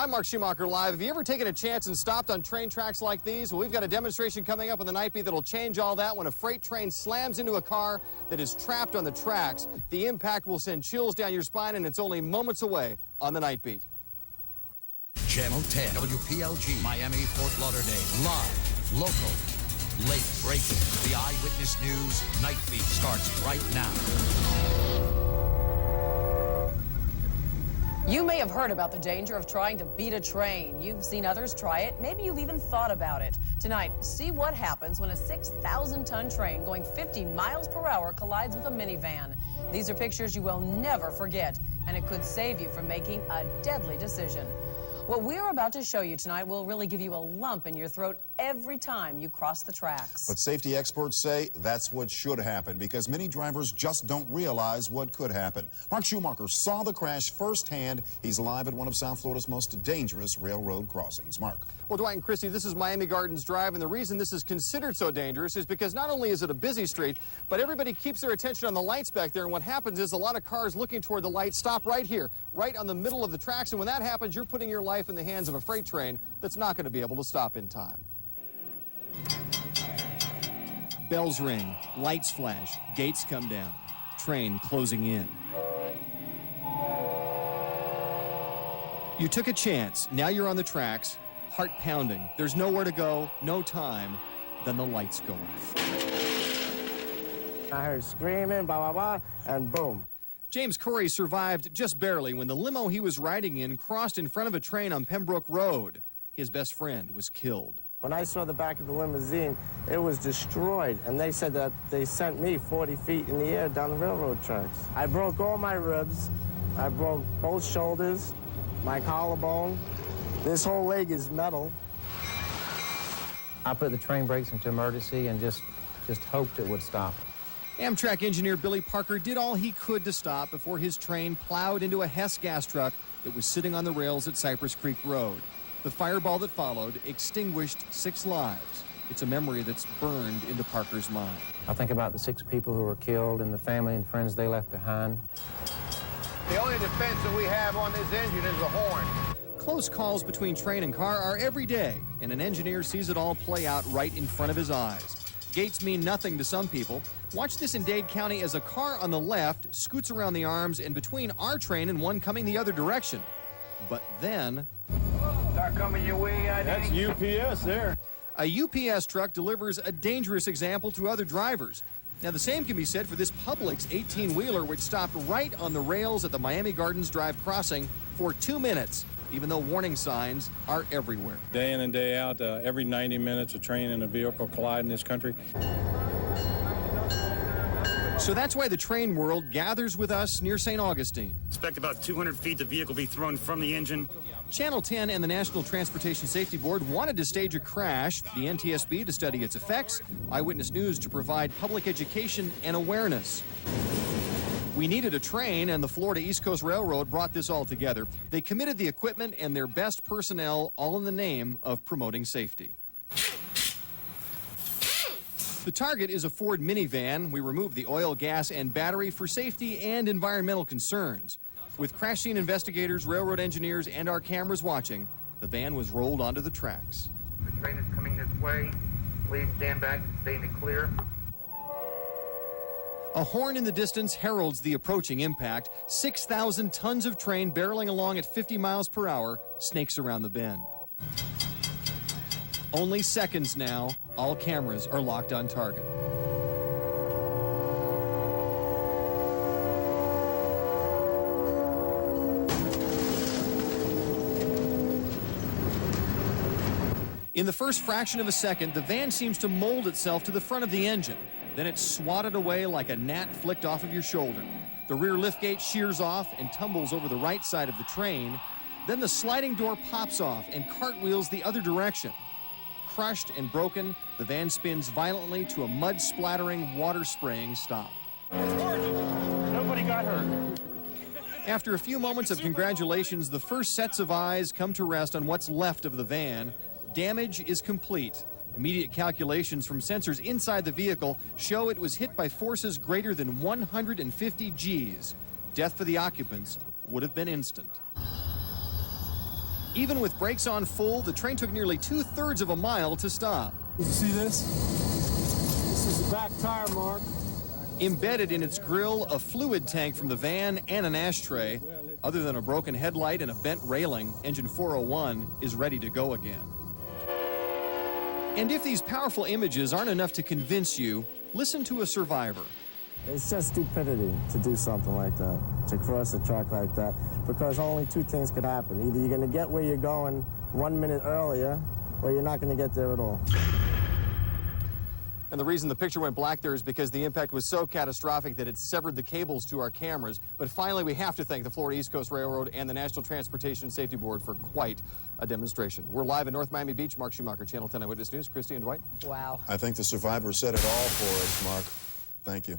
I'm Mark Schumacher live. Have you ever taken a chance and stopped on train tracks like these? Well, we've got a demonstration coming up on the Night Beat that'll change all that when a freight train slams into a car that is trapped on the tracks. The impact will send chills down your spine, and it's only moments away on the Night Beat. Channel 10, WPLG, Miami, Fort Lauderdale. Live, local, late breaking. The Eyewitness News Night Beat starts right now. You may have heard about the danger of trying to beat a train. You've seen others try it. Maybe you've even thought about it. Tonight, see what happens when a 6,000-ton train going 50 miles per hour collides with a minivan. These are pictures you will never forget, and it could save you from making a deadly decision. What we're about to show you tonight will really give you a lump in your throat every time you cross the tracks. But safety experts say that's what should happen because many drivers just don't realize what could happen. Mark Schumacher saw the crash firsthand. He's live at one of South Florida's most dangerous railroad crossings. Mark. Well, Dwight and Christy, this is Miami Gardens Drive, and the reason this is considered so dangerous is because not only is it a busy street, but everybody keeps their attention on the lights back there, and what happens is a lot of cars looking toward the light stop right here, right on the middle of the tracks, and when that happens, you're putting your life in the hands of a freight train that's not going to be able to stop in time. Bells ring, lights flash, gates come down, train closing in. You took a chance, now you're on the tracks, heart pounding, there's nowhere to go, no time, then the lights go off. I heard screaming, blah, blah, blah, and boom. James Corey survived just barely when the limo he was riding in crossed in front of a train on Pembroke Road. His best friend was killed. When I saw the back of the limousine, it was destroyed, and they said that they sent me 40 feet in the air down the railroad tracks. I broke all my ribs. I broke both shoulders, my collarbone. This whole leg is metal. I put the train brakes into emergency and just hoped it would stop. Amtrak engineer Billy Parker did all he could to stop before his train plowed into a Hess gas truck that was sitting on the rails at Cypress Creek Road. The fireball that followed extinguished 6 lives. It's a memory that's burned into Parker's mind. I think about the 6 people who were killed and the family and friends they left behind. The only defense that we have on this engine is the horn. Close calls between train and car are every day, and an engineer sees it all play out right in front of his eyes. Gates mean nothing to some people. Watch this in Dade County as a car on the left scoots around the arms and between our train and one coming the other direction. But then... Start coming your way, I think. That's UPS there. A UPS truck delivers a dangerous example to other drivers. Now, the same can be said for this Publix 18-wheeler, which stopped right on the rails at the Miami Gardens Drive crossing for 2 minutes, even though warning signs are everywhere. Day in and day out, every 90 minutes, a train and a vehicle collide in this country. So that's why the train world gathers with us near St. Augustine. Expect about 200 feet the vehicle be thrown from the engine. Channel 10 and the National Transportation Safety Board wanted to stage a crash, the NTSB to study its effects, Eyewitness News to provide public education and awareness. We needed a train, and the Florida East Coast Railroad brought this all together. They committed the equipment and their best personnel, all in the name of promoting safety. The target is a Ford minivan. We removed the oil, gas, and battery for safety and environmental concerns. With crash scene investigators, railroad engineers, and our cameras watching, the van was rolled onto the tracks. The train is coming this way. Please stand back and stay in the clear. A horn in the distance heralds the approaching impact. 6,000 tons of train barreling along at 50 miles per hour snakes around the bend. Only seconds now, all cameras are locked on target. In the first fraction of a second, the van seems to mold itself to the front of the engine. Then it's swatted away like a gnat flicked off of your shoulder. The rear liftgate shears off and tumbles over the right side of the train. Then the sliding door pops off and cartwheels the other direction. Crushed and broken, the van spins violently to a mud-splattering, water-spraying stop. Nobody got hurt. After a few moments of congratulations, the first sets of eyes come to rest on what's left of the van. Damage is complete. Immediate calculations from sensors inside the vehicle show it was hit by forces greater than 150 Gs. Death for the occupants would have been instant. Even with brakes on full, the train took nearly 2/3 of a mile to stop. You see this? This is the back tire mark. Embedded in its grille, a fluid tank from the van and an ashtray. Other than a broken headlight and a bent railing, engine 401 is ready to go again. And if these powerful images aren't enough to convince you, listen to a survivor. It's just stupidity to do something like that, to cross a track like that, because only two things could happen. Either you're going to get where you're going 1 minute earlier, or you're not going to get there at all. And the reason the picture went black there is because the impact was so catastrophic that it severed the cables to our cameras. But finally, we have to thank the Florida East Coast Railroad and the National Transportation Safety Board for quite a demonstration. We're live in North Miami Beach. Mark Schumacher, Channel 10 Eyewitness News. Christy and Dwight. Wow. I think the survivor said it all for us, Mark. Thank you.